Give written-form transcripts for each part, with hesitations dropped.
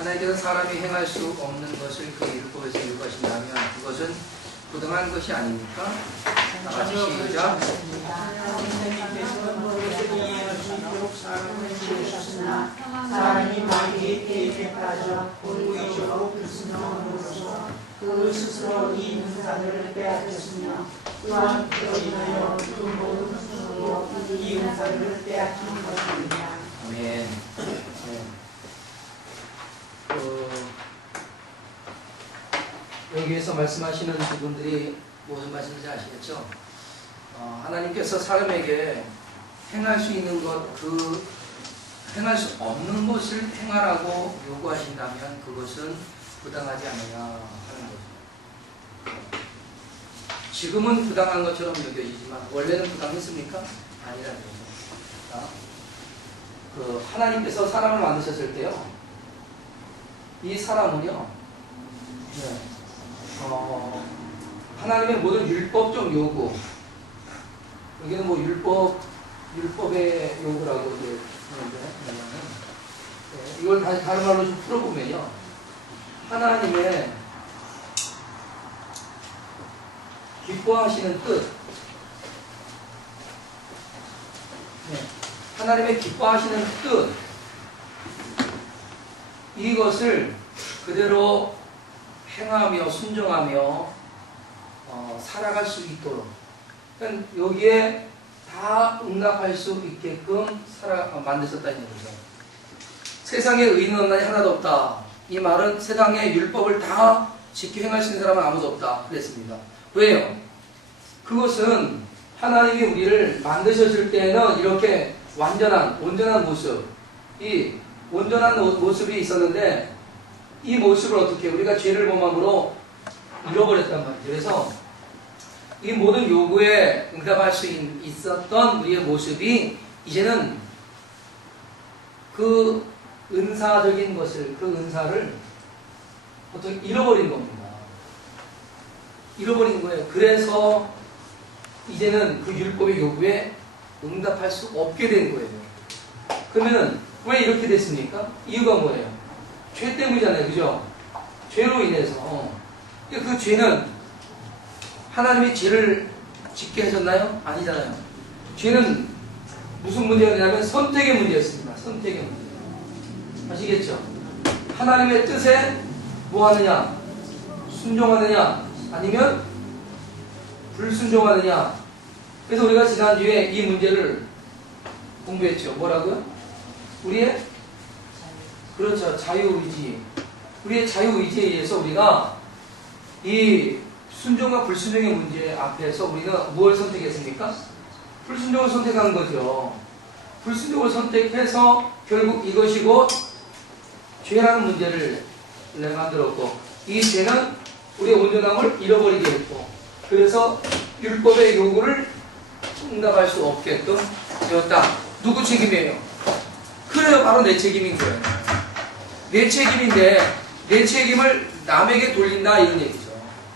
하나님께서 사람이 행할 수 없는 것을 그 율법에서 요구하신다면 그것은 부당한 것이 아닙니까? 다 같이 시작. 하나님께서 그것을 이해할 수 있도록 사람을 지으셨으나 사람이 마귀의 개입에 빠져 본의적으로 불순종함으로써 그 스스로 이 은사들을 빼앗겼으며 또한 그로 인하여 그 모든 순종으로 이 은사들을 빼앗긴 것입니다. 아멘. 여기에서 말씀하시는 부분들이 무슨 말씀인지 아시겠죠? 하나님께서 사람에게 행할 수 있는 것, 행할 수 없는 것을 행하라고 요구하신다면 그것은 부당하지 않느냐 하는 거죠. 지금은 부당한 것처럼 여겨지지만 원래는 부당했습니까? 아니라는 거죠. 하나님께서 사람을 만드셨을 때요, 이 사람은요, 하나님의 모든 율법적 요구, 여기는 뭐 율법의 요구라고 하는데, 이걸 다른 말로 좀 풀어보면요, 하나님의 기뻐하시는 뜻, 하나님의 기뻐하시는 뜻, 이것을 그대로 행하며 순종하며 살아갈 수 있도록, 그러니까 여기에 다 응답할 수 있게끔 만드셨다는 얘기죠. 세상에 의인은 없나니 하나도 없다. 이 말은 세상의 율법을 다 지켜 행할 수 있는 사람은 아무도 없다 그랬습니다. 왜요? 그것은 하나님이 우리를 만드셨을 때는 이렇게 온전한 모습, 이 온전한 모습이 있었는데 이 모습을 어떻게 우리가 죄를 범함으로 잃어버렸단 말이죠. 그래서 이 모든 요구에 응답할 수 있었던 우리의 모습이 이제는 그 은사적인 것을, 그 은사를 어떻게 잃어버린 겁니다. 잃어버린 거예요. 그래서 이제는 그 율법의 요구에 응답할 수 없게 된 거예요. 그러면은 왜 이렇게 됐습니까? 이유가 뭐예요? 죄 때문이잖아요. 그죠? 죄로 인해서. 그 죄는 하나님이 죄를 짓게 하셨나요? 아니잖아요. 죄는 무슨 문제가 되냐면 선택의 문제였습니다. 선택의 문제. 아시겠죠? 하나님의 뜻에 뭐 하느냐? 순종하느냐? 아니면 불순종하느냐? 그래서 우리가 지난주에 이 문제를 공부했죠. 뭐라고요? 우리의 그렇죠. 자유의지. 우리의 자유의지에 의해서 우리가 이 순종과 불순종의 문제 앞에서 우리는 무엇을 선택했습니까? 불순종을 선택한 거죠. 불순종을 선택해서 결국 이것이 곧 죄라는 문제를 만들었고, 이 죄는 우리의 온전함을 잃어버리게 했고, 그래서 율법의 요구를 응답할 수 없게끔 되었다. 누구 책임이에요? 그래요. 바로 내 책임인 거예요. 내 책임인데 내 책임을 남에게 돌린다 이런 얘기죠.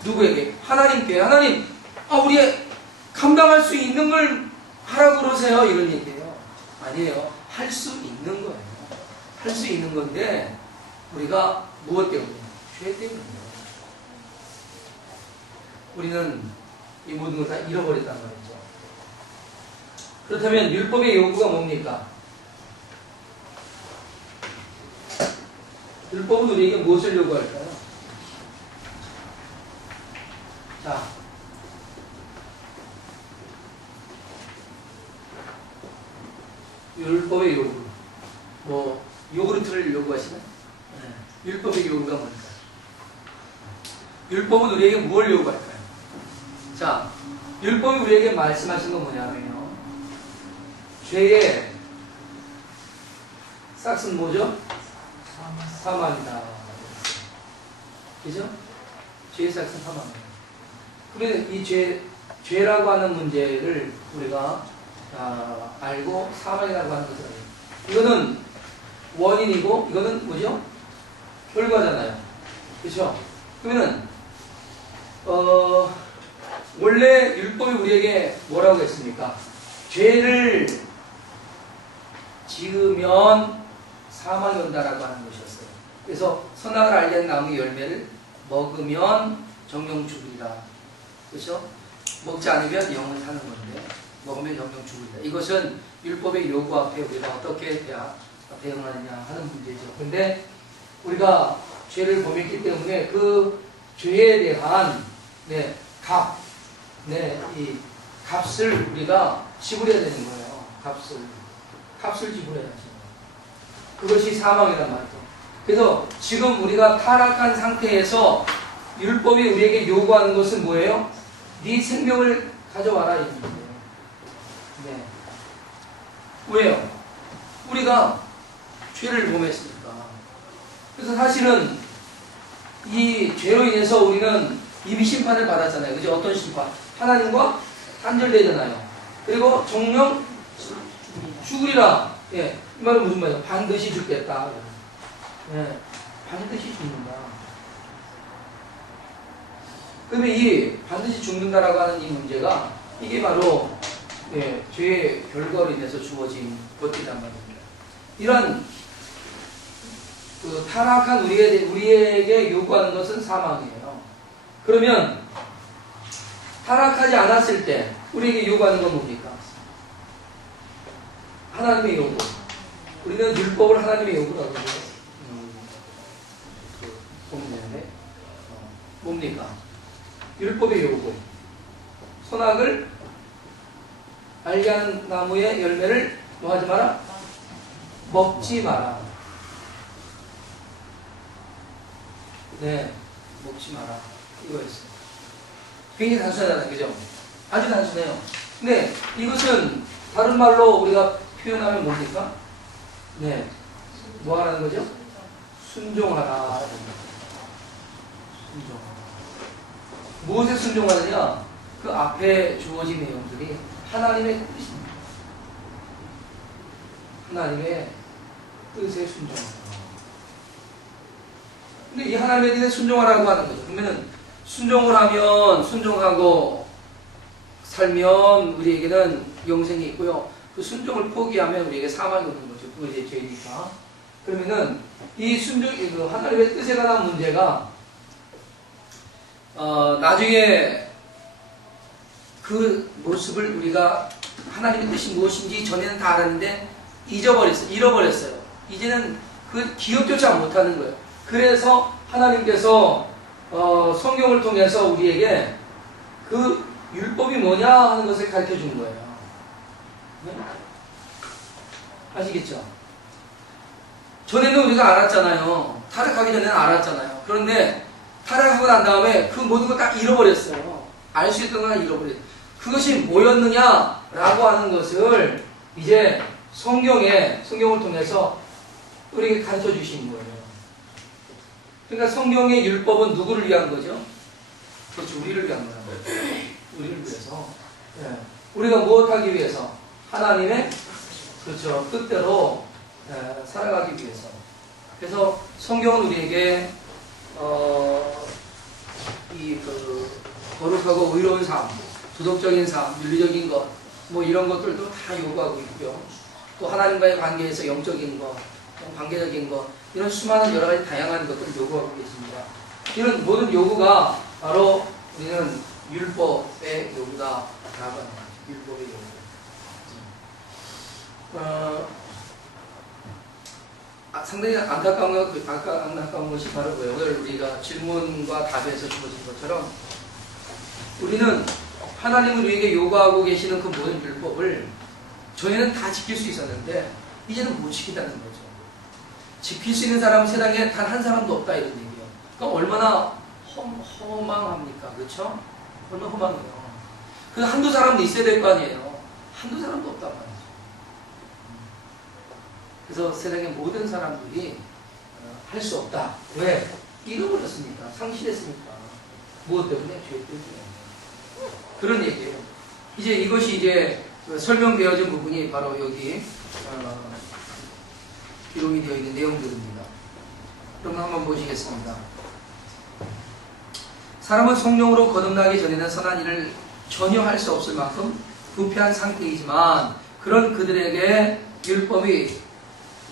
누구에게? 하나님께. 하나님, 우리 감당할 수 있는 걸 하라고 그러세요 이런 얘기예요. 아니에요. 할 수 있는 거예요. 할 수 있는 건데 우리가 무엇 때문에? 죄 때문이에요. 우리는 이 모든 걸 다 잃어버렸단 말이죠. 그렇다면 율법의 요구가 뭡니까? 율법은 우리에게 무엇을 요구할까요? 자, 율법의 요구. 요구르트를 요구하시나? 율법의 요구가 뭘까요? 율법은 우리에게 뭘 요구할까요? 자, 율법이 우리에게 말씀하신 건 뭐냐면요, 죄의 싹은 뭐죠? 사망이다. 그죠? 죄의 싹은 사망이다. 그러면 이 죄라고 하는 문제를 우리가 알고 사망이라고 하는 것을 알고, 이거는 원인이고 이거는 뭐죠? 결과잖아요. 그렇죠? 그러면은 원래 율법이 우리에게 뭐라고 했습니까? 죄를 지으면 사망이 온다라고 하는 것이었어요. 그래서 선악을 알게 하는 나무 열매를 먹으면 정령 죽으리라. 그렇죠? 먹지 않으면 영은 사는 건데 먹으면 정령 죽으리라. 이것은 율법의 요구 앞에 우리가 어떻게 대응하느냐 하는 문제죠. 근데 우리가 죄를 범했기 때문에 그 죄에 대한 이 값을 우리가 지불해야 되는 거예요. 값을 지불해야지. 그것이 사망이란 말이죠. 그래서 지금 우리가 타락한 상태에서 율법이 우리에게 요구하는 것은 뭐예요? 네 생명을 가져와라 이런 거예요. 네. 왜요? 우리가 죄를 범했으니까. 그래서 사실은 이 죄로 인해서 우리는 이미 심판을 받았잖아요. 그죠? 어떤 심판? 하나님과 단절되잖아요. 그리고 정령 죽으리라. 예. 이 말은 무슨 말이에요? 반드시 죽겠다. 예. 반드시 죽는다. 그러면 이 반드시 죽는다라고 하는 이 문제가 이게 바로 죄의 결과로 인해서 주어진 것이란 말입니다. 이런 그 타락한 우리에게 요구하는 것은 사망이에요. 그러면 타락하지 않았을 때 우리에게 요구하는 건 뭡니까? 하나님의 요구. 우리는 율법을 하나님의 요구라고 해요. 뭡니까? 율법의 요구. 선악을 알게 하는 나무의 열매를 뭐 하지 마라? 먹지 마라. 네, 먹지 마라. 이거였어요. 굉장히 단순하잖아요. 그죠? 아주 단순해요. 근데 이것은 다른 말로 우리가 표현하면 뭡니까? 네. 뭐 하라는 거죠? 순종하라. 순종하라. 무엇에 순종하느냐? 그 앞에 주어진 내용들이 하나님의 뜻입니다. 하나님의 뜻에 순종하라. 근데 이 하나님의 뜻에 순종하라고 하는 거죠. 그러면은 순종을 하면 순종하고 살면 우리에게는 영생이 있고요. 그 순종을 포기하면 우리에게 사망이 오는 거죠. 그거 이제 죄니까. 그러면은 이 그 하나님의 뜻에 관한 문제가 나중에 그 모습을 우리가 하나님의 뜻이 무엇인지 전에는 다 알았는데 잃어버렸어요. 이제는 그 기억조차 못하는 거예요. 그래서 하나님께서 성경을 통해서 우리에게 그 율법이 뭐냐 하는 것을 가르쳐 주는 거예요. 네? 아시겠죠? 전에는 우리가 알았잖아요. 타락하기 전에는 알았잖아요. 그런데 타락하고 난 다음에 그 모든 걸 다 잃어버렸어요. 알 수 있던 건 잃어버렸어요. 그것이 뭐였느냐라고 하는 것을 이제 성경을 통해서 우리에게 가르쳐 주신 거예요. 그러니까 성경의 율법은 누구를 위한 거죠? 그렇죠. 우리를 위한 거예요. 우리를 위해서. 예. 우리가 무엇하기 위해서? 하나님의 그렇죠. 뜻대로 살아가기 위해서. 그래서 성경은 우리에게 거룩하고 의로운 삶, 도덕적인 삶, 윤리적인 것, 뭐 이런 것들도 다 요구하고 있고요. 또 하나님과의 관계에서 영적인 것, 관계적인 것, 이런 수많은 여러 가지 다양한 것들을 요구하고 계십니다. 이런 모든 요구가 바로 우리는 율법의 요구다라고 하는 거죠. 율법의 요구. 상당히 안타까운 것이 바로 뭐예요? 오늘 우리가 질문과 답에서 주어진 것처럼 우리는 하나님은 우리에게 요구하고 계시는 그 모든 율법을 저희는 다 지킬 수 있었는데 이제는 못 지킨다는 거죠. 지킬 수 있는 사람은 세상에 단 한 사람도 없다 이런 얘기예요. 그럼 얼마나 허망합니까? 그렇죠? 얼마나 허망해요. 그 한두 사람도 있어야 될 거 아니에요. 한두 사람도 없단 말이죠. 그래서 세상의 모든 사람들이 할 수 없다. 왜? 잃어버렸으니까. 상실했으니까. 무엇 때문에? 죄 때문에. 그런 얘기예요. 이제 이것이 이제 설명되어진 부분이 바로 여기 기록이 되어 있는 내용들입니다. 그럼 한번 보시겠습니다. 사람은 성령으로 거듭나기 전에는 선한 일을 전혀 할 수 없을 만큼 부패한 상태이지만 그런 그들에게 율법이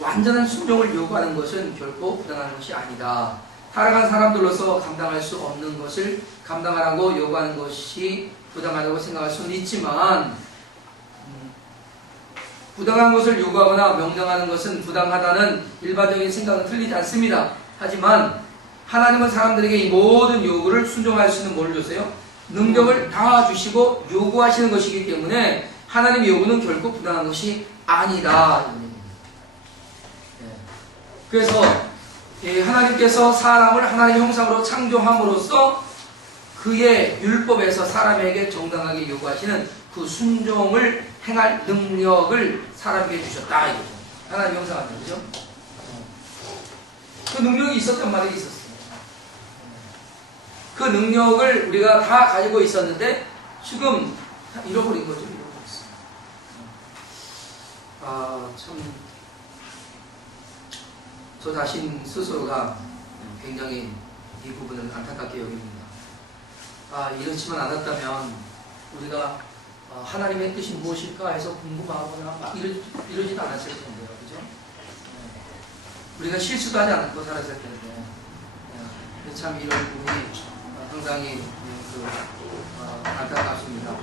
완전한 순종을 요구하는 것은 결코 부당한 것이 아니다. 타락한 사람들로서 감당할 수 없는 것을 감당하라고 요구하는 것이 부당하다고 생각할 수는 있지만 부당한 것을 요구하거나 명령하는 것은 부당하다는 일반적인 생각은 틀리지 않습니다. 하지만 하나님은 사람들에게 이 모든 요구를 순종할 수 있는 뭐를 줬어요? 능력을 다 주시고 요구하시는 것이기 때문에 하나님의 요구는 결코 부당한 것이 아니다. 그래서 하나님께서 사람을 하나님의 형상으로 창조함으로써 그의 율법에서 사람에게 정당하게 요구하시는 그 순종을 행할 능력을 사람에게 주셨다. 이거죠. 하나님의 형상한테, 그죠? 그 능력이 있었단 말이 있었어요. 그 능력을 우리가 다 가지고 있었는데 지금 다 잃어버린 거죠. 잃어버렸어요. 참, 저 자신 스스로가 굉장히 이 부분을 안타깝게 여깁니다. 이렇지만 않았다면 우리가 하나님의 뜻이 무엇일까 해서 궁금하거나 막 이러진 않았을 텐데요. 그죠? 우리가 실수도 하지 않고 살았을 텐데. 참 이런 부분이 상당히 안타깝습니다.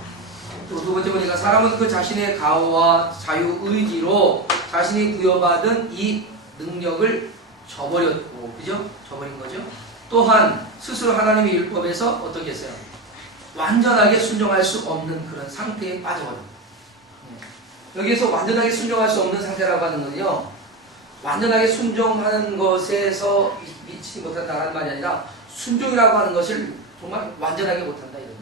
또 두 번째 보니까 사람은 그 자신의 가오와 자유의지로 자신이 부여받은 이 능력을 저버렸고, 그죠? 저버린 거죠. 또한 스스로 하나님의 율법에서 어떻게 했어요? 완전하게 순종할 수 없는 그런 상태에 빠져버립니다. 여기에서 완전하게 순종할 수 없는 상태라고 하는 건요, 완전하게 순종하는 것에서 미치지 못한다는 말이 아니라 순종이라고 하는 것을 정말 완전하게 못한다 이런 거예요.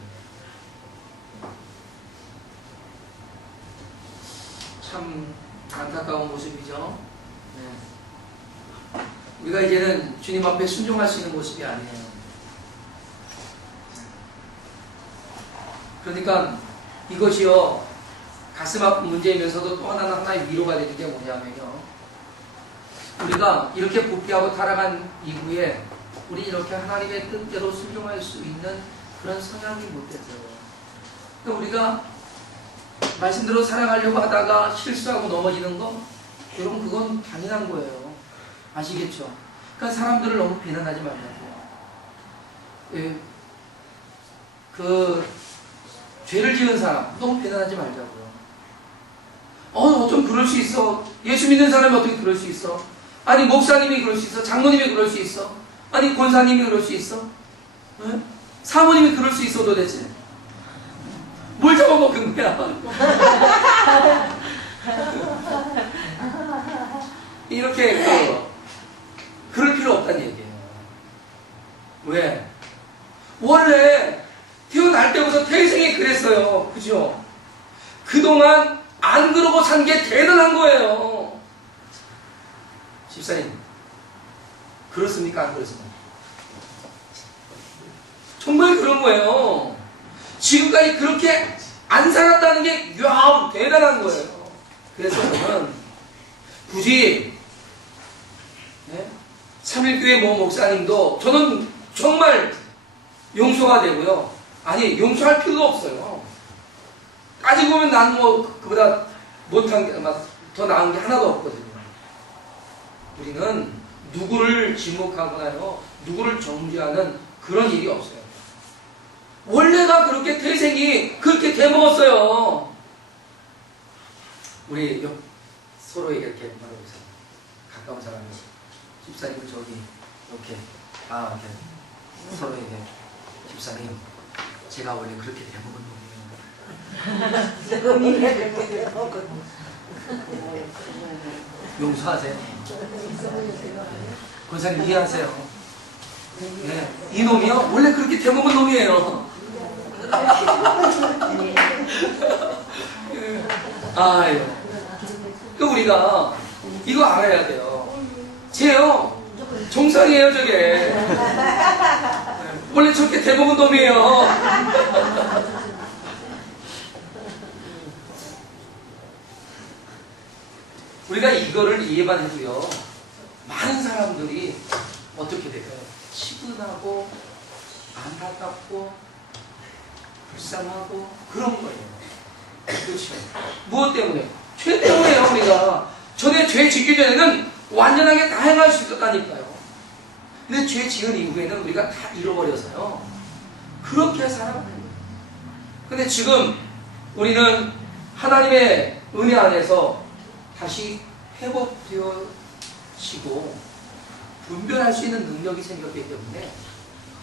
참 안타까운 모습이죠. 우리가 이제는 주님 앞에 순종할 수 있는 모습이 아니에요. 그러니까 이것이요, 가슴 아픈 문제이면서도 또 하나의 위로가 되는 게 뭐냐면요, 우리가 이렇게 부패하고 타락한 이후에 우리 이렇게 하나님의 뜻대로 순종할 수 있는 그런 성향이 못 됐어요. 그러니까 우리가 말씀대로 살아가려고 하다가 실수하고 넘어지는 거, 여러분 그건 당연한 거예요. 아시겠죠? 그러니까 사람들을 너무 비난하지 말라고요. 죄를 지은 사람 너무 비난하지 말자고요. 어쩜 그럴 수 있어? 예수 믿는 사람이 어떻게 그럴 수 있어? 아니 목사님이 그럴 수 있어? 장로님이 그럴 수 있어? 아니 권사님이 그럴 수 있어? 네? 사모님이 그럴 수 있어 도대체? 뭘 잡아먹은 거야? 이렇게 그럴 필요 없다는 얘기예요. 왜? 원래 태어날 때부터 태생이 그랬어요. 그죠? 그동안 안 그러고 산 게 대단한 거예요. 집사님, 그렇습니까? 안 그렇습니까? 정말 그런 거예요. 지금까지 그렇게 안 살았다는 게 대단한 거예요. 그래서 저는 굳이 3.1교회 목사님도 저는 정말 용서가 되고요. 아니 용서할 필요도 없어요. 따지고 보면 난 그보다 못한 게, 더 나은 게 하나도 없거든요. 우리는 누구를 지목하거나요, 누구를 정죄하는 그런 일이 없어요. 원래가 그렇게 태생이 그렇게 돼먹었어요. 우리 서로에게 이렇게 말해보세요. 가까운 사람이 집사님을 저기 이렇게 이렇게 서로에게, 집사님 제가 원래 그렇게 돼먹은 놈이에요. 용서하세요. 권사님 이해하세요. 네, 이 놈이요 원래 그렇게 돼먹은 놈이에요. 그 우리가 이거 알아야 돼요. 쟤요 정상이에요. 저게 원래 저렇게 돼먹은 놈이에요. 우리가 이거를 이해만 해도요, 많은 사람들이 어떻게 될까요? 치근하고 안타깝고 불쌍하고 그런 거예요. 그렇죠. 무엇 때문에? 죄 때문에요. 우리가 전에 근데 죄 짓기 전에는 완전하게 다 행할 수 있었다니까요. 근데 죄 지은 이후에는 우리가 다 잃어버려서요. 그렇게 살아가는 거예요. 근데 지금 우리는 하나님의 은혜 안에서 다시 회복되어지고 분별할 수 있는 능력이 생겼기 때문에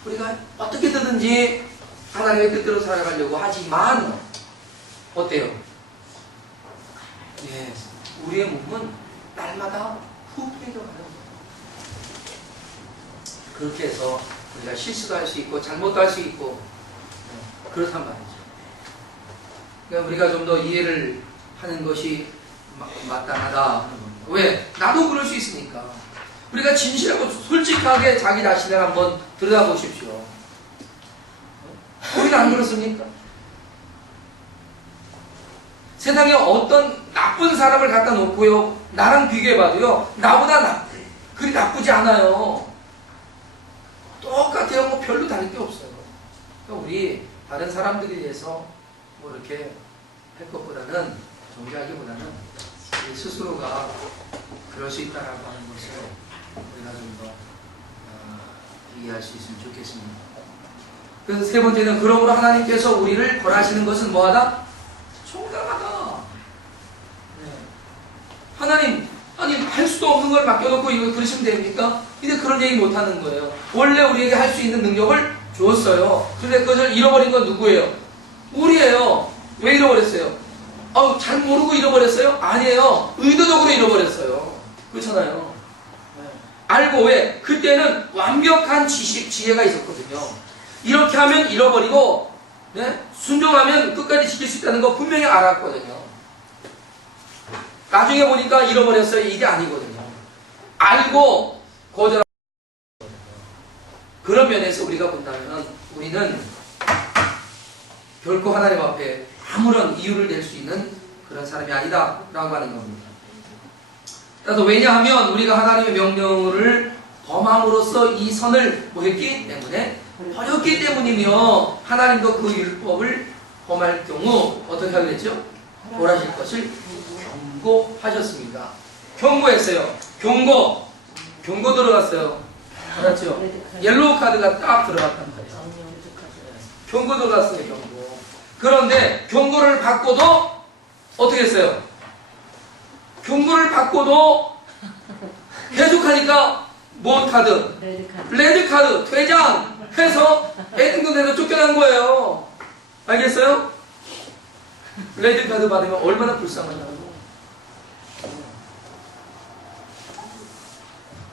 우리가 어떻게든지 하나님의 뜻대로 살아가려고 하지만 어때요? 예, 우리의 몸은 날마다 후퇴되어 가는 거예요. 그렇게 해서 우리가 실수도 할 수 있고 잘못도 할 수 있고 그렇단 말이죠. 그러니까 우리가 좀 더 이해를 하는 것이 마땅하다 하는 겁니다. 왜? 나도 그럴 수 있으니까. 우리가 진실하고 솔직하게 자기 자신을 한번 들여다보십시오. 우리는 안 그렇습니까? 세상에 어떤 나쁜 사람을 갖다 놓고요, 나랑 비교해봐도요, 나보다 그리 나쁘지 않아요. 똑같아요. 뭐 별로 다를 게 없어요. 그러니까 우리 다른 사람들에 대해서 뭐 이렇게 할 것보다는, 정죄하기보다는 우리 스스로가 그럴 수 있다라고 하는 것을 우리가 좀 더 이해할 수 있으면 좋겠습니다. 그래서 세 번째는, 그러므로 하나님께서 우리를 벌하시는 것은 뭐하다? 총각하다. 네. 하나님, 아니 할 수도 없는 걸 맡겨놓고 이거 그러시면 됩니까? 근데 그런 얘기 못하는 거예요. 원래 우리에게 할 수 있는 능력을 주었어요. 근데 그것을 잃어버린 건 누구예요? 우리예요. 왜 잃어버렸어요? 잘 모르고 잃어버렸어요? 아니에요. 의도적으로 잃어버렸어요. 그렇잖아요. 네. 알고, 왜? 그때는 완벽한 지혜가 있었거든요. 이렇게 하면 잃어버리고, 네? 순종하면 끝까지 지킬 수 있다는 거 분명히 알았거든요. 나중에 보니까 잃어버렸어요. 이게 아니거든요. 알고 거절하고. 그런 면에서 우리가 본다면 우리는 결코 하나님 앞에 아무런 이유를 낼 수 있는 그런 사람이 아니다 라고 하는 겁니다. 그래서 왜냐하면 우리가 하나님의 명령을 범함으로써 이 선을 뭐 했기 때문에, 버렸기 때문이며, 하나님도 그 율법을 범할 경우 어떻게 하게 됐죠? 벌하실 것을 경고하셨습니다. 경고했어요. 경고 들어갔어요. 알았죠? 옐로우 카드가 딱 들어갔단 말이에요. 경고 들어갔어요. 경고. 그런데 경고를 받고도 어떻게 했어요? 경고를 받고도 계속하니까 뭔 카드? 레드 카드. 퇴장 해서 에든군에서 쫓겨난 거예요. 알겠어요? 레드 카드 받으면 얼마나 불쌍하냐고.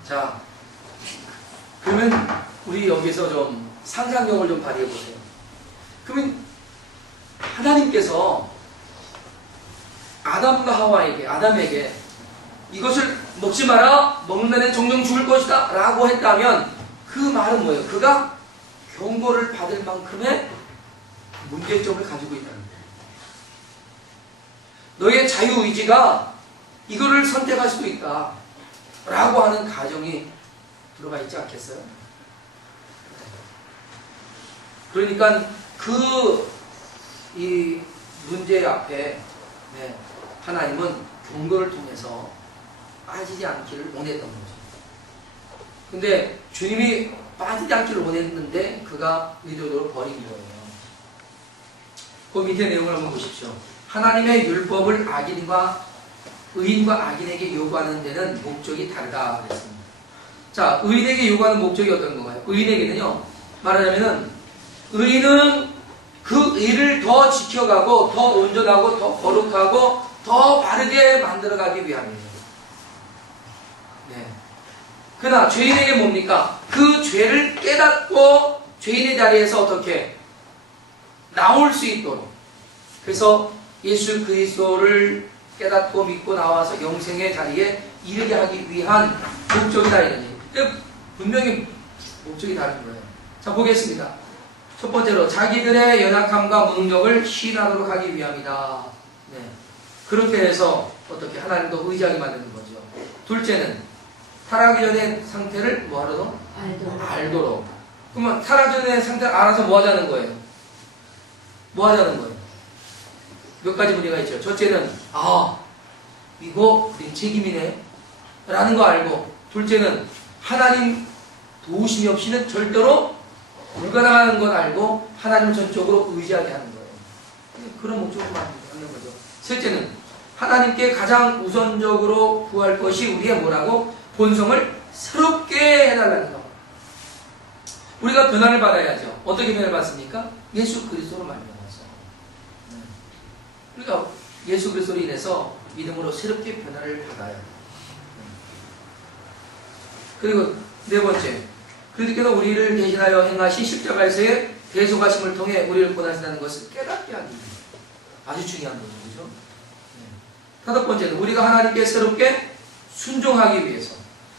자, 그러면 우리 여기서 좀 상상력을 좀 발휘해 보세요. 그러면 하나님께서 아담에게 이것을 먹지 마라, 먹는 날엔 정령 죽을 것이다 라고 했다면, 그 말은 뭐예요? 그가 경고를 받을 만큼의 문제점을 가지고 있다는 거예요. 너의 자유의지가 이거를 선택할 수도 있다 라고 하는 가정이 들어가 있지 않겠어요? 그러니까 이 문제 앞에 하나님은 경고를 통해서 빠지지 않기를 원했던 거죠. 근데 주님이 빠지지 않기를 원했는데 그가 의도적으로 버린 거예요. 그 밑에 내용을 한번 보십시오. 하나님의 율법을 의인과 악인에게 요구하는 데는 목적이 다르다 그랬습니다. 자, 의인에게 요구하는 목적이 어떤 건가요? 의인에게는요, 말하자면은 의인은 그 의를 더 지켜가고 더 온전하고 더 거룩하고 더 바르게 만들어가기 위함이에요. 네. 그러나 죄인에게 뭡니까? 그 죄를 깨닫고 죄인의 자리에서 어떻게 나올 수 있도록, 그래서 예수 그리스도를 깨닫고 믿고 나와서 영생의 자리에 이르게 하기 위한 목적이다 이러니, 분명히 목적이 다른 거예요. 자, 보겠습니다. 첫 번째로, 자기들의 연약함과 무능력을 시인하도록 하기 위함이다. 네. 그렇게 해서 어떻게 하나님도 의지하게 만드는 거죠. 둘째는, 타락하기 전의 상태를 뭐하도록? 알도록. 그러면 타락하기 전의 상태를 알아서 뭐 하자는 거예요? 뭐 하자는 거예요? 몇 가지 문제가 있죠. 첫째는, 이거 내 책임이네 라는 거 알고, 둘째는 하나님 도우심이 없이는 절대로 불가능한 건 알고 하나님을 전적으로 의지하게 하는 거예요. 그런 목적으로 만드는 거죠. 셋째는 하나님께 가장 우선적으로 구할 것이 우리의 뭐라고? 본성을 새롭게 해달라는 거. 우리가 변화를 받아야죠. 어떻게 변화를 받습니까? 예수 그리스도로 말미암아서. 그러니까 예수 그리스도로 인해서 믿음으로 새롭게 변화를 받아야 돼요. 그리고 네 번째, 그리스도께서 우리를 대신하여 행하신 십자가에서의 대속하심을 통해 우리를 구원하신다는 것을 깨닫게 하기 위해. 아주 중요한 거죠. 그죠? 다섯 번째는 우리가 하나님께 새롭게 순종하기 위해서.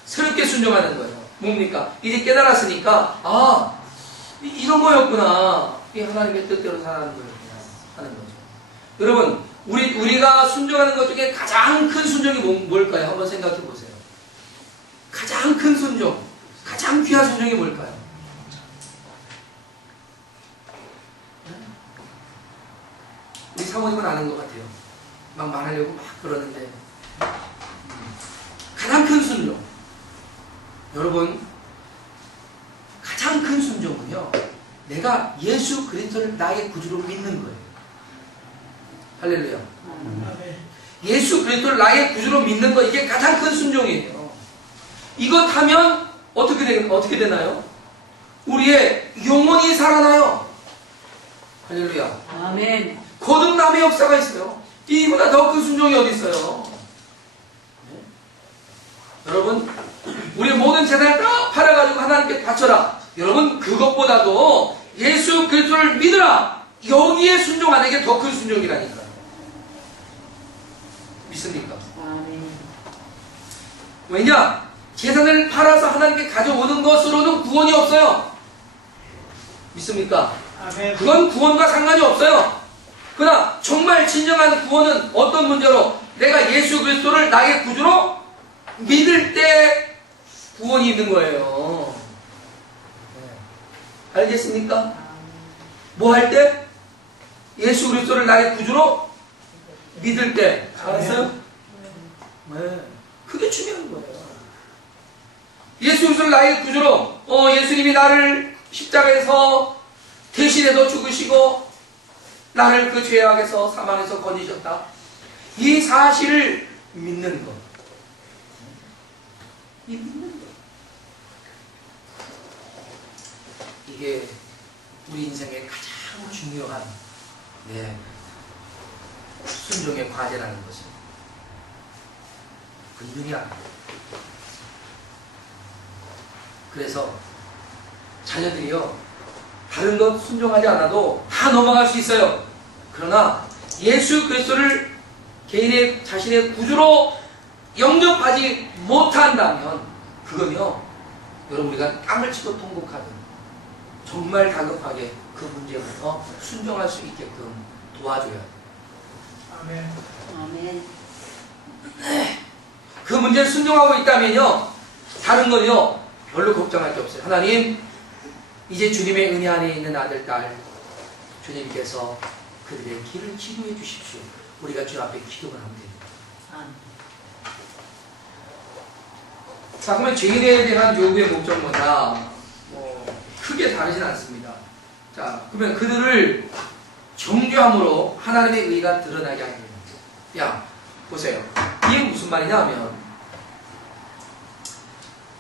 새롭게 순종하는 거예요. 뭡니까? 이제 깨달았으니까, 아, 이런 거였구나. 이 하나님의 뜻대로 살아가는 거였구나. 하는 거죠. 여러분, 우리가 순종하는 것 중에 가장 큰 순종이 뭘까요? 한번 생각해 보세요. 가장 큰 순종, 가장 귀한 순종이 뭘까요? 우리 사모님은 아는 것 같아요. 막 말하려고 막 그러는데. 가장 큰 순종. 여러분, 가장 큰 순종은요, 내가 예수 그리스도를 나의 구주로 믿는 거예요. 할렐루야. 예수 그리스도를 나의 구주로 믿는 거, 이게 가장 큰 순종이에요. 이것 하면 어떻게 되나요? 우리의 영혼이 살아나요. 할렐루야. 아멘. 거듭남의 역사가 있어요. 이보다 더 큰 순종이 어디 있어요? 네? 여러분, 우리 모든 재산을 다 팔아가지고 하나님께 바쳐라. 여러분, 그것보다도 예수 그리스도를 믿으라. 여기에 순종하는 게 더 큰 순종이라니까요. 믿습니까? 아멘. 왜냐? 재산을 팔아서 하나님께 가져오는 것으로는 구원이 없어요. 믿습니까? 아멘. 그건 구원과 상관이 없어요. 그러나 정말 진정한 구원은 어떤 문제로? 내가 예수 그리스도를 나의 구주로 믿을 때 구원이 있는 거예요. 네. 알겠습니까? 뭐 할 때? 예수 그리스도를 나의 구주로 믿을 때. 알았어요? 네. 그게 중요한 거예요. 예수 그리스도를 나의 구주로, 예수님이 나를 십자가에서 대신해서 죽으시고 나를 그 죄악에서 사망에서 건지셨다. 이 사실을 믿는 것. 이 믿는 것. 이게 우리 인생의 가장 중요한 순종의 과제라는 것입니다. 근근이 아니에요. 그래서 자녀들이요, 다른 것 순종하지 않아도 다 넘어갈 수 있어요. 그러나 예수 그리스도를 자신의 구주로 영접하지 못한다면 그건요, 여러분, 우리가 땅을 치고 통곡하든 정말 다급하게 그 문제부터 순종할 수 있게끔 도와줘야 돼요. 아멘. 아멘. 그 문제를 순종하고 있다면요, 다른 건요 별로 걱정할 게 없어요. 하나님, 이제 주님의 은혜 안에 있는 아들, 딸, 주님께서 그들의 길을 치료해 주십시오. 우리가 주 앞에 기도를 하면 됩니다. 자, 그러면 죄인에 대한 요구의 목적마다 크게 다르진 않습니다. 자, 그러면 그들을 정죄함으로 하나님의 의가 드러나게 하는 겁니다. 야, 보세요. 이게 무슨 말이냐 하면,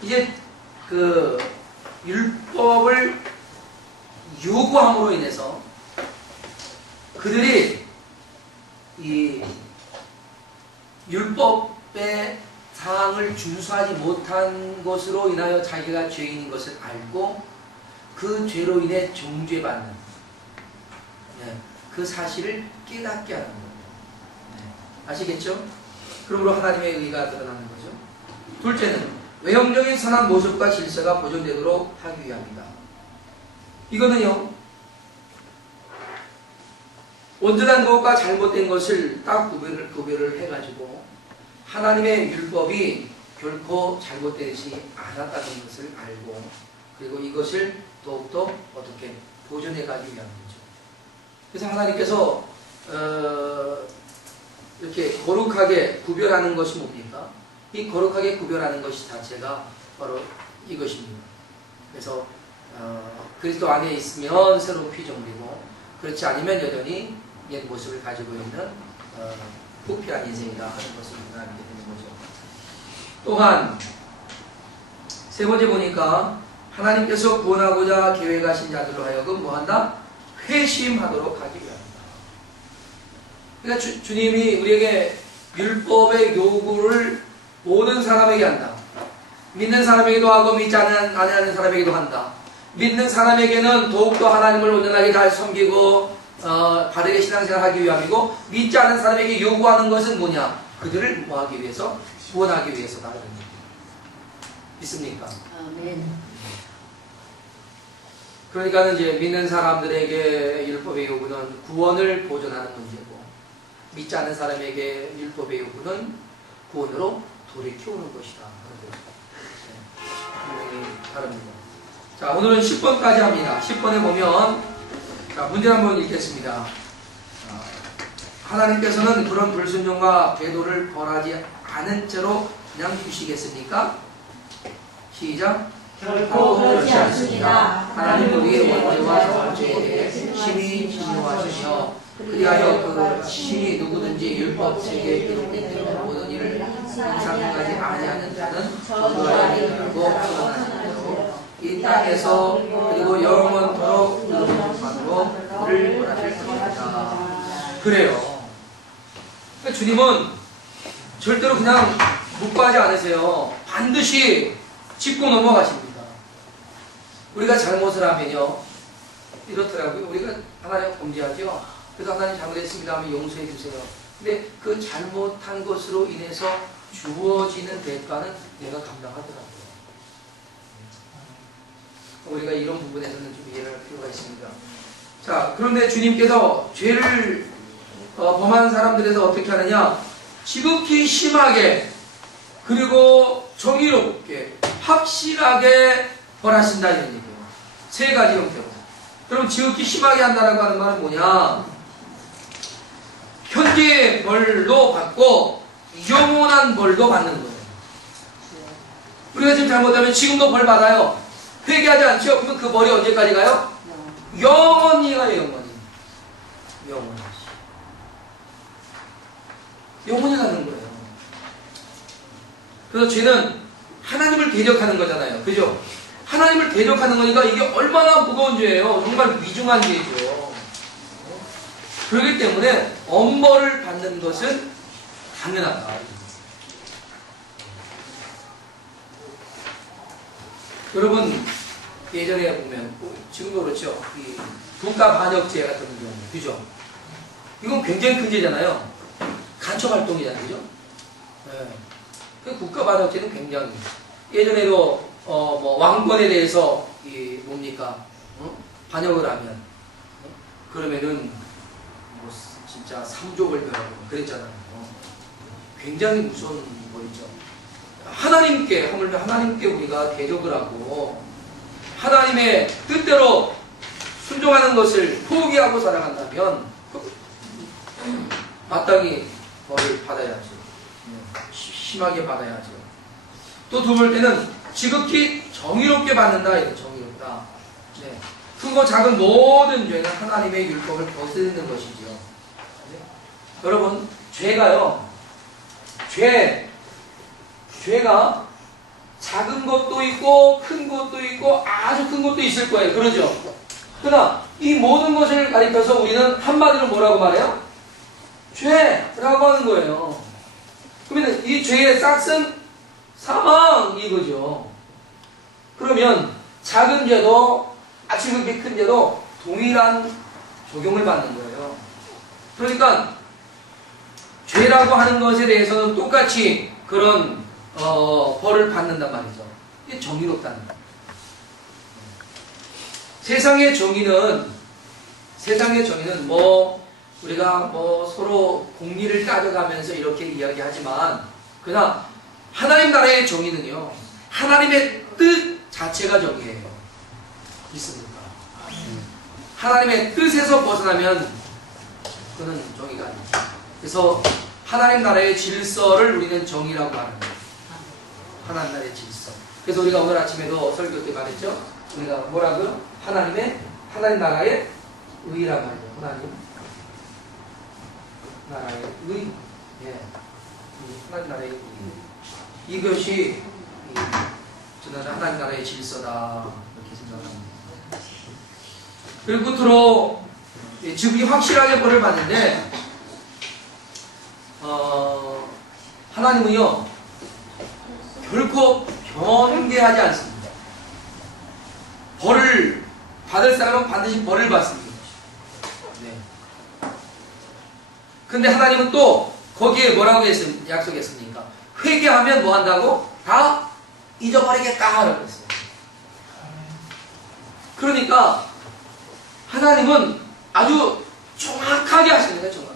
이제 그 율법을 요구함으로 인해서 그들이 이 율법의 사항을 준수하지 못한 것으로 인하여 자기가 죄인인 것을 알고 그 죄로 인해 정죄받는 그 사실을 깨닫게 하는 거예요. 아시겠죠? 그러므로 하나님의 의가 드러나는 거죠. 둘째는 외형적인 선한 모습과 질서가 보존되도록 하기 위함이다. 이거는요, 온전한 것과 잘못된 것을 딱 구별을 해가지고 하나님의 율법이 결코 잘못되지 않았다는 것을 알고, 그리고 이것을 더욱더 어떻게 보존해 가기 위한 거죠. 그래서 하나님께서 이렇게 거룩하게 구별하는 것이 뭡니까? 이 거룩하게 구별하는 것이 자체가 바로 이것입니다. 그래서 그리스도 안에 있으면 새로운 피조물이고 그렇지 않으면 여전히 옛 모습을 가지고 있는 부패한 인생이다 하는 것을 우리가 알게 되는 거죠. 또한 세 번째 보니까 하나님께서 구원하고자 계획하신 자들로 하여금 뭐한다? 회심하도록 하기 위함이다. 그러니까 주님이 우리에게 율법의 요구를 모든 사람에게 한다. 믿는 사람에게도 하고 믿지 않는 사람에게도 한다. 믿는 사람에게는 더욱더 하나님을 온전하게 잘 섬기고 바르게 신앙생활하기 위함이고 믿지 않는 사람에게 요구하는 것은 뭐냐? 그들을 뭐하기 위해서? 구원하기 위해서다. 있습니까? 아멘. 그러니까 이제 믿는 사람들에게 율법의 요구는 구원을 보존하는 문제고 믿지 않는 사람에게 율법의 요구는 구원으로 돌이켜오는 것이다. 분명히 다릅니다. 자, 오늘은 10번까지 합니다. 10번에 보면 자, 문제 한번 읽겠습니다. 하나님께서는 그런 불순종과 배도를 벌하지 않은 채로 그냥 두시겠습니까? 시작. 결코 그렇지 않습니다. 하나님은 우리의 원죄와 정죄에 대해 심히 진노하시며 그리하여 그 신이 누구든지 율법 책에 기록된 모든 일을 상상하지 아니하는 자는 저주하라 하고 선언하시고 이 땅에서 그리고 영원토록 그릇만으로 그를 원하실 것입니다. 그래요. 그러니까 주님은 절대로 그냥 묵과하지 않으세요. 반드시 짚고 넘어가십니다. 우리가 잘못을 하면요 이렇더라고요. 우리가 하나님 범죄하죠. 그래서 하나님 잘못했습니다 하면 용서해 주세요. 근데 그 잘못한 것으로 인해서 주어지는 대가는 내가 감당하더라고요. 우리가 이런 부분에서는 좀 이해를 할 필요가 있습니다. 자, 그런데 주님께서 죄를 범한 사람들에서 어떻게 하느냐? 지극히 심하게 그리고 정의롭게 확실하게 벌하신다 이런 얘기예요. 세 가지 형태로. 그럼 지극히 심하게 한다라고 하는 말은 뭐냐? 현재의 벌도 받고 영원한 벌도 받는 거예요. 우리가 지금 잘못하면 지금도 벌 받아요. 회개하지 않죠? 그러면 그 벌이 언제까지 가요? 영원히 가요. 영원히. 영원히. 영원히 가는 거예요. 그래서 죄는 하나님을 대적하는 거잖아요. 그죠? 하나님을 대적하는 거니까 이게 얼마나 무거운 죄예요. 정말 위중한 죄죠. 그렇기 때문에 엄벌을 받는 것은 당연하다. 여러분 예전에 보면 지금도 그렇죠. 이 국가반역죄 같은 경우, 그죠? 이건 굉장히 큰 죄잖아요. 간첩활동이잖아요, 그죠? 네. 그 국가반역죄는 굉장히 예전에도 뭐 왕권에 대해서 뭡니까? 반역을 하면 그러면은 뭐 진짜 삼족을 벼라고 그랬잖아요. 굉장히 무서운 거있죠. 하나님께 하물며 하나님께 우리가 대적을 하고 하나님의 뜻대로 순종하는 것을 포기하고 살아간다면 마땅히 벌을 받아야죠. 심하게 받아야죠. 또 두 번째는 지극히 정의롭게 받는다. 이거 정의롭다. 네. 크고 작은 모든 죄는 하나님의 율법을 거스르는 것이죠. 네. 여러분 죄가요. 죄가 작은 것도 있고 큰 것도 있고 아주 큰 것도 있을 거예요. 그러죠? 그러나 이 모든 것을 가리켜서 우리는 한마디로 뭐라고 말해요? 죄라고 하는 거예요. 그러면 이 죄의 싹은 사망 이거죠. 그러면 작은 죄도 아주 그렇게 큰 죄도 동일한 적용을 받는 거예요. 그러니까 죄라고 하는 것에 대해서는 똑같이 그런 벌을 받는단 말이죠. 이게 정의롭다는 거예요. 세상의 정의는 뭐 우리가 뭐 서로 공리를 따져가면서 이렇게 이야기하지만 그러나 하나님 나라의 정의는요. 하나님의 뜻 자체가 정의예요. 있습니까? 하나님의 뜻에서 벗어나면 그는 정의가 아니죠. 그래서 하나님 나라의 질서를 우리는 정의라고 하는 거예요. 하나님 나라의 질서. 그래서 우리가 오늘 아침에도 설교 때 말했죠. 우리가 뭐라고요? 하나님 나라의 의라고 하죠. 하나님 나라의 의. 예. 하나님 나라의 의. 이것이 저는 하나님 나라의 질서다 이렇게 생각합니다. 그리고 끝으로 지금 확실하게 벌을 받는데 하나님은요 결코 변개하지 않습니다. 벌을 받을 사람은 반드시 벌을 받습니다. 네. 근데 하나님은 또 거기에 뭐라고 약속했습니까? 회개하면 뭐 한다고? 다 잊어버리겠다 라고 했어요. 그러니까 하나님은 아주 정확하게 하시는 거예요. 정확하게.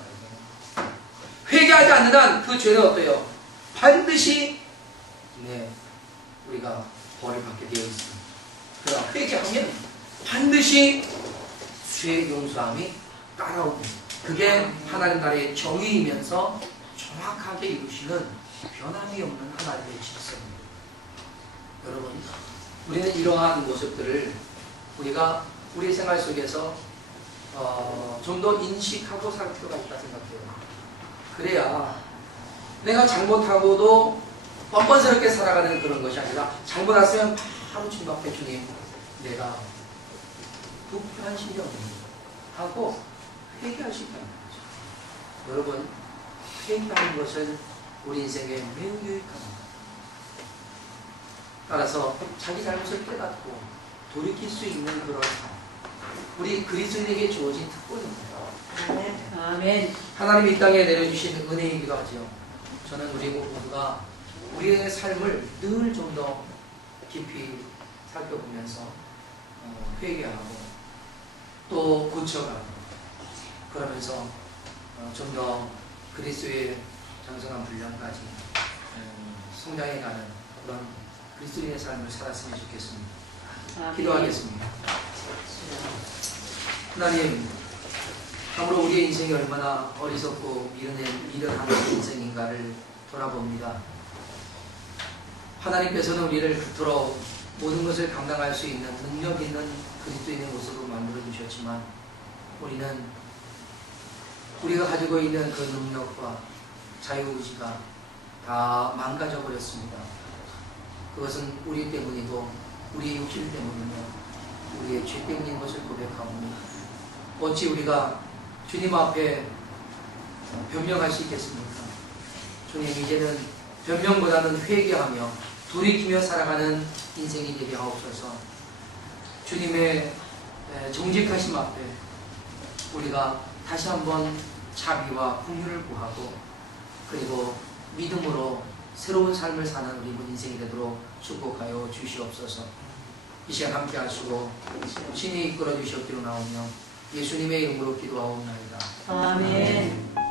회개하지 않는 한 그 죄는 어때요? 반드시 우리가 벌을 받게 되어 있습니다. 그러나 회개하면 반드시 죄의 용서함이 따라옵니다. 그게 하나님 나라의 정의이면서 정확하게 이루시는 변함이 없는 하나님의 질서입니다. 여러분, 우리는 이러한 모습들을 우리가 우리 생활 속에서 좀 더 인식하고 살 필요가 있다 생각해요. 그래야 내가 잘못하고도 뻔뻔스럽게 살아가는 그런 것이 아니라 잘못했으면 바로 주님 앞에 주님 내가 불편한 심정을 하고 회개할 수 있다는 거죠. 여러분, 회개하는 것은 우리 인생에 매우 유익합니다. 따라서 자기 잘못을 깨닫고 돌이킬 수 있는 그런 삶, 우리 그리스도인에게 주어진 특권입니다. 아멘. 하나님이 이 땅에 내려주신 은혜이기도 하죠. 저는 우리 모두가 우리의 삶을 늘 좀 더 깊이 살펴보면서 회개하고 또 고쳐가고 그러면서 좀 더 그리스도의 장성한 분량까지 성장해가는 그런 그리스도인의 삶을 살았으면 좋겠습니다. 기도하겠습니다. 하나님, 참으로 우리의 인생이 얼마나 어리석고 미련한 인생인가를 돌아봅니다. 하나님께서는 우리를 그토록 모든 것을 감당할 수 있는 능력 있는 그리스도인의 모습으로 만들어 주셨지만 우리는 우리가 가지고 있는 그 능력과 자유의지가 다 망가져 버렸습니다. 그것은 우리 때문이고 우리의 육신 때문이며 우리의 죄 때문인 것을 고백하오니 어찌 우리가 주님 앞에 변명할 수 있겠습니까? 주님, 이제는 변명보다는 회개하며 돌이키며 살아가는 인생이 되게 하옵소서. 주님의 정직하심 앞에 우리가 다시 한번 자비와 긍휼을 구하고 그리고 믿음으로 새로운 삶을 사는 우리 인생이 되도록 축복하여 주시옵소서. 이 시간 함께 하시고 신이 이끌어 주시옵기로 나오며 예수님의 이름으로 기도하옵나이다. 아멘.